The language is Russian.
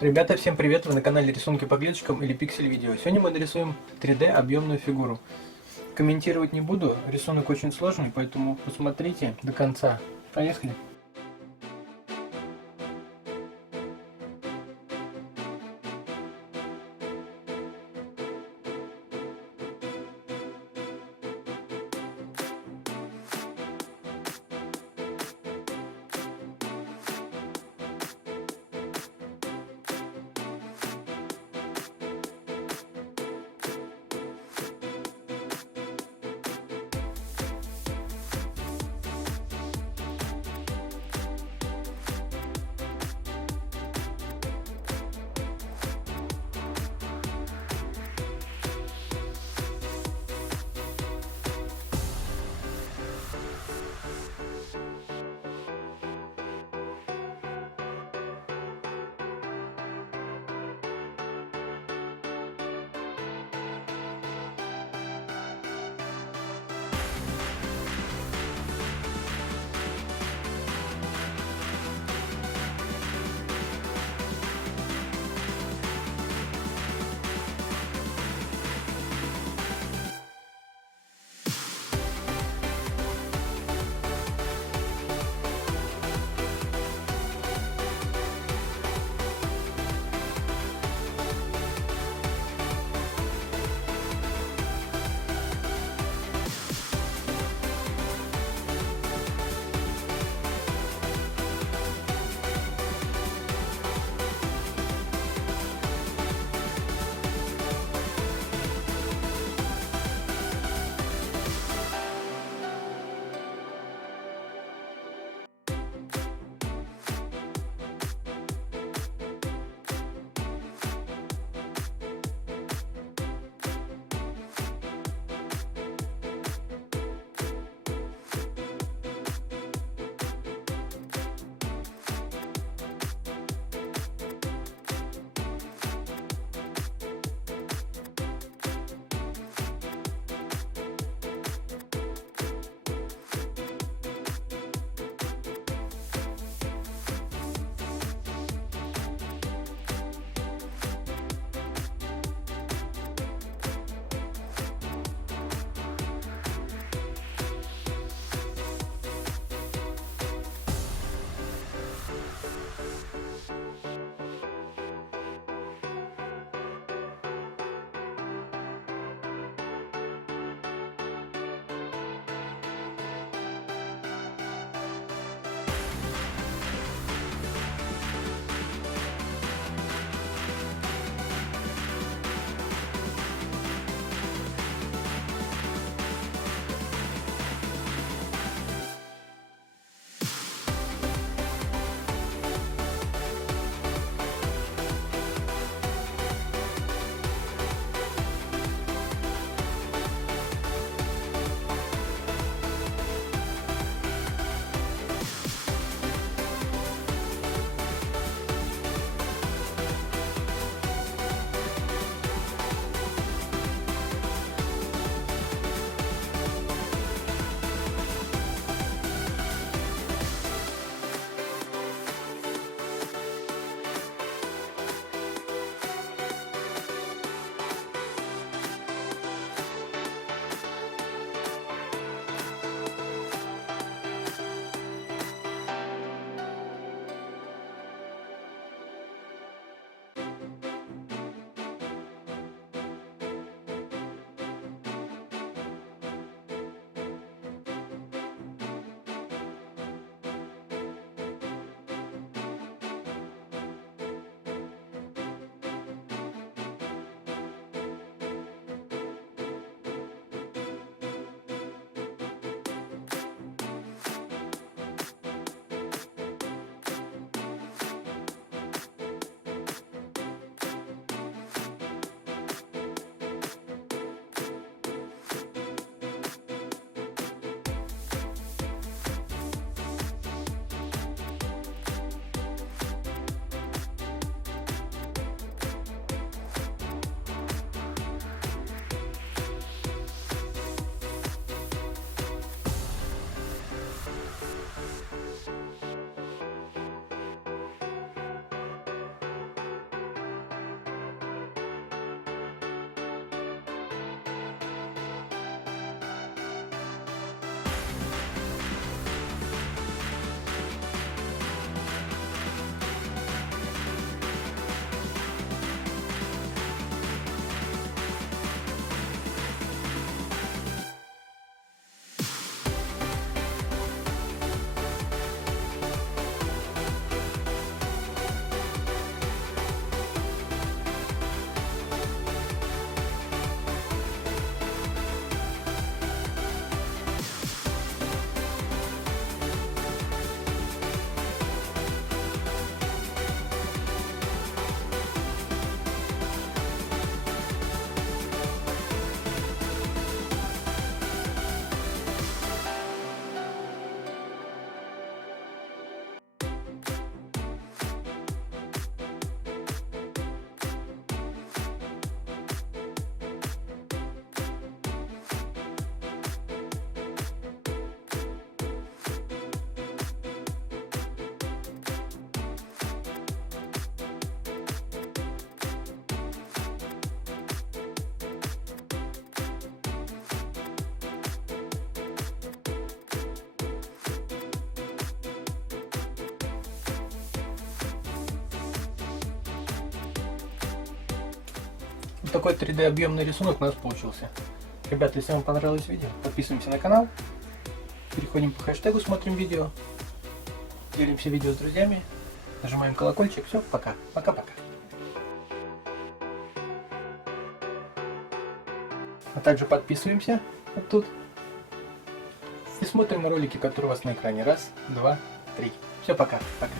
Ребята, всем привет! Вы на канале Рисунки по клеточкам или Pixelvideo. Сегодня мы нарисуем 3D объемную фигуру. Комментировать не буду, рисунок очень сложный, поэтому посмотрите до конца. Поехали! Вот такой 3D объемный рисунок у нас получился. Ребята, если вам понравилось видео, подписываемся на канал. Переходим по хэштегу, смотрим видео. Делимся видео с друзьями. Нажимаем колокольчик. Все, пока. Пока-пока. А также подписываемся вот тут. И смотрим ролики, которые у вас на экране. Раз, два, три. Все, пока. Пока.